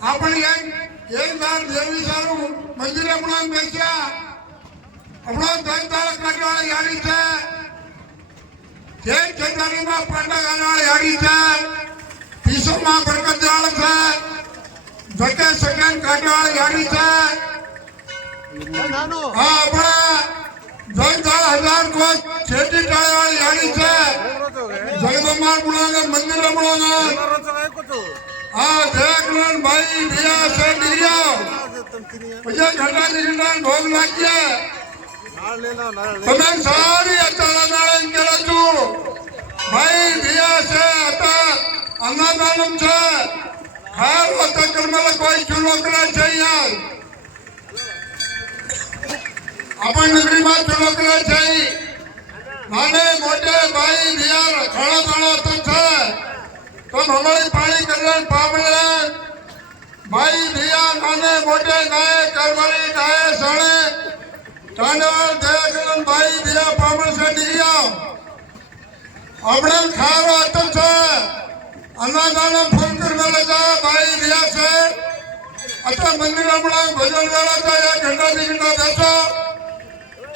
आपण एक दार देवी सारू मंदिरे म्हणून बेस्या આપણો દંતાળ કાઢવાળી યારી છે જે ખેતરીમાં પાંડા ગાળવાળી યારી છે પીસોમાં બરકત જાળ છે ધકે સગન કાઢવાળી યારી છે હા આપણા દંતાળ હજાર કોસ છેટી ટાળવાળી યારી છે જગદંબાર મુળાંગર મંદિર મુળાંગર હા જયકરણ ભાઈ ભિયા છે ડિગ્રીઓ પછી ઘંટા દીકરીના ભોગ લાગ્યા તમે સારી અત્યારે નારાયણ કરો છો ભાઈ ભિયા છે હતા અન્નદાનમ છે ખાર હોતા કર્મલા કોઈ ચૂલો કરે છે યાર આપણ નગરીમાં ચૂલો કરે છે નાને મોટે ભાઈ ભિયા ખાણા ખાણા તો છે તો હમારી પાણી કલ્યાણ પામણે ભાઈ ભિયા નાને મોટે નાય કરવાળી નાય સણે તાંડવાળ દયાકરણ ભાઈ ભિયા પામણ છે ડિગ્રીઓ આપણે ખાવા હતો છે અન્નદાનમ ફૂલ કરવાલા છે ભાઈ ભિયા છે અત્યારે મંદિર હમણાં ભજન વાળા છે એક ઘંટા દીકરીના બેસો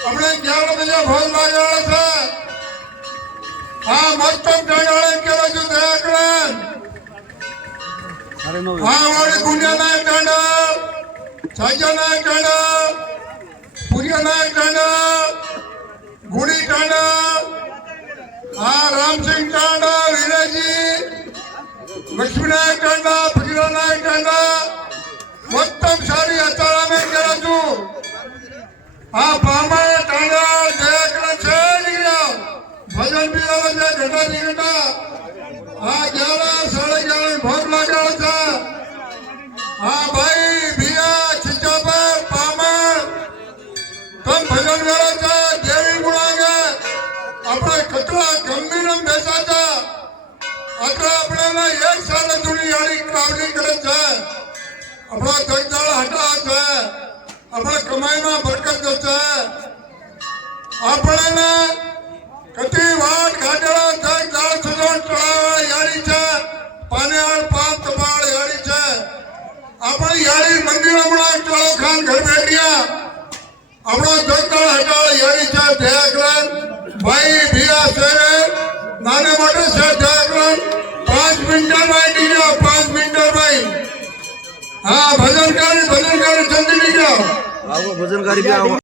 આપણે 11 બજે ભોજ લાગેલા છે હા મસ્તમ તાંડવાળે કેવા છું દયાકરણ હા વાળી ગુંડિયાના તાંડવ સાજાના તાંડવ पुरियानायक टांडा गुड़ी टांडा हाँ राम सिंह टांडा वीराजी लक्ष्मीनायक टांडा फकीरानायक टांडा उत्तम सारी अचारा में करा तू हाँ पामा टांडा जयकरण छे निकला भजन भी आवे छे घंटा दी घंटा हाँ 11 11:30 भोग लागे छे हाँ भाई भिया छिचापर पामा तम भजन वाला देवी गुणांगे अपने कतरा गंभीर बेसा था अत्र अपने एक साल जुड़ी यारी क्राउडिंग करे छे अपना दगदाळ हटा छे अपने कमाई में बरकत छे अपने कति वाट घाटेला दगदाळ सुजोन टळावा यारी छे पानेवाळ पाप तपाळ यारी छे अपनी यारी मंदिर में टळो खान घर बैठिया अपना दंताळ हटाळ यारी छे दयाकरण भाई भिया से नाने मोटे से दयाकरण 5 मिनट में नीकळ्यो 5 मिनट में हाँ भजनकारी जल्दी नीकळ्यो आओ भजनकारी भी आओ।